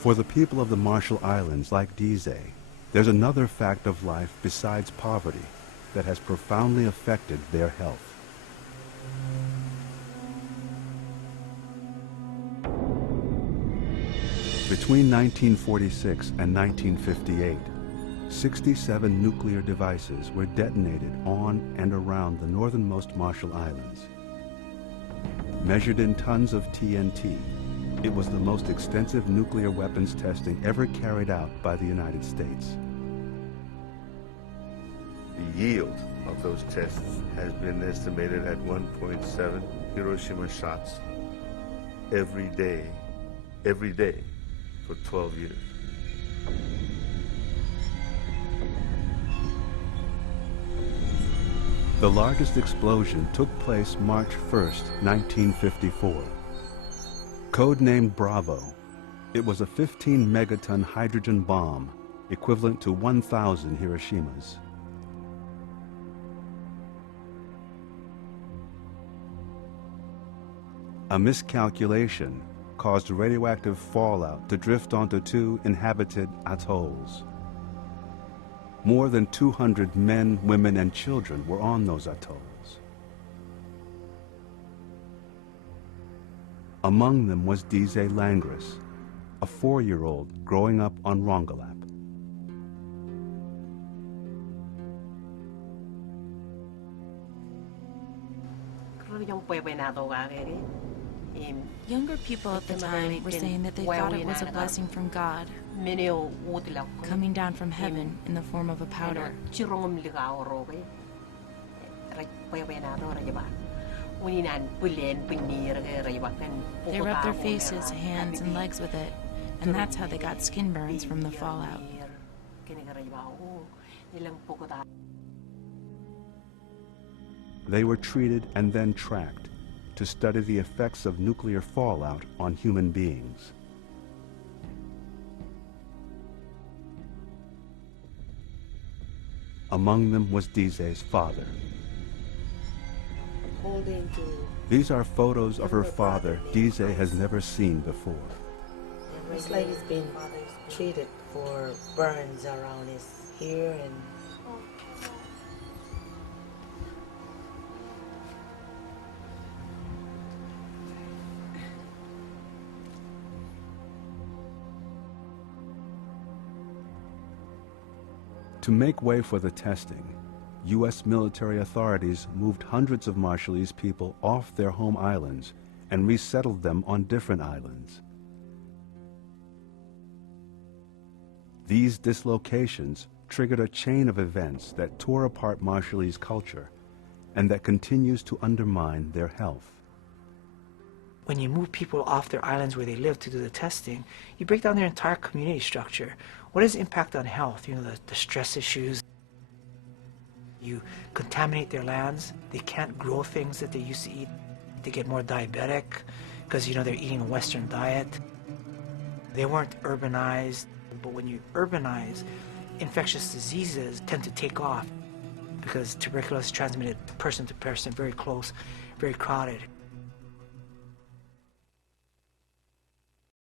For the people of the Marshall Islands, like Dise, there's another fact of life besides poverty that has profoundly affected their health. Between 1946 and 1958, 67 nuclear devices were detonated on and around the northernmost Marshall Islands. Measured in tons of TNT, it was the most extensive nuclear weapons testing ever carried out by the United States. The yield of those tests has been estimated at 1.7 Hiroshima shots every day for 12 years. The largest explosion took place March 1st, 1954. Codenamed Bravo, it was a 15-megaton hydrogen bomb equivalent to 1,000 Hiroshimas. A miscalculation caused radioactive fallout to drift onto 2 inhabited atolls. More than 200 men, women, and children were on those atolls. Among them was Dise Langrus, a 4-year-old growing up on Rongelap. Younger people at the time were saying that they thought it was a blessing from God, coming down from heaven in the form of a powder. They rubbed their faces, hands, and legs with it, and that's how they got skin burns from the fallout. They were treated and then tracked to study the effects of nuclear fallout on human beings. Among them was Dise's father. These are photos of her father Dise has never seen before. It's like he's been treated for burns around his ear and... To make way for the testing, U.S. military authorities moved hundreds of Marshallese people off their home islands and resettled them on different islands. These dislocations triggered a chain of events that tore apart Marshallese culture and that continues to undermine their health. When you move people off their islands where they live to do the testing, you break down their entire community structure. What is the impact on health? You know, the stress issues. You contaminate their lands. They can't grow things that they used to eat. They get more diabetic because, you know, they're eating a Western diet. They weren't urbanized, but when you urbanize, infectious diseases tend to take off because tuberculosis is transmitted person to person, very close, very crowded.